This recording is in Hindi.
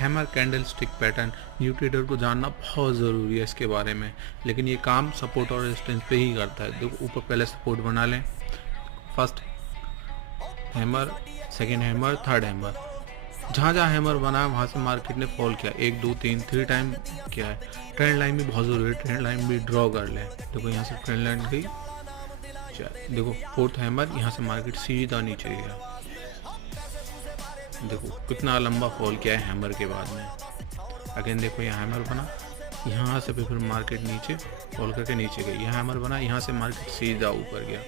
Hammer candle stick pattern, new trader को जानना बहुत ज़रूरी है इसके बारे में, लेकिन ये काम सपोर्ट और रेजिस्टेंस पे ही करता है। देखो ऊपर पहले सपोर्ट बना लें, first hammer, second hammer, third hammer, जहाँ जहाँ हैमर बना है वहाँ से मार्केट ने फॉल किया, 1 2 3 3 टाइम किया है। ट्रेंड लाइन भी बहुत ज़रूरी है, ट्रेंड लाइन भी ड्रॉ कर लें। देखो यहाँ से ट्रेंड लाइन गई, देखो फोर्थ हैमर, यहाँ से मार्केट सीधा नीचे गया। देखो कितना लंबा फॉल किया है हैमर के बाद में। अगेन देखो यहाँ हैमर बना, यहाँ से फिर मार्केट नीचे फॉल करके नीचे गई, यहाँ हैमर बना, यहाँ से मार्केट सीधा ऊपर गया।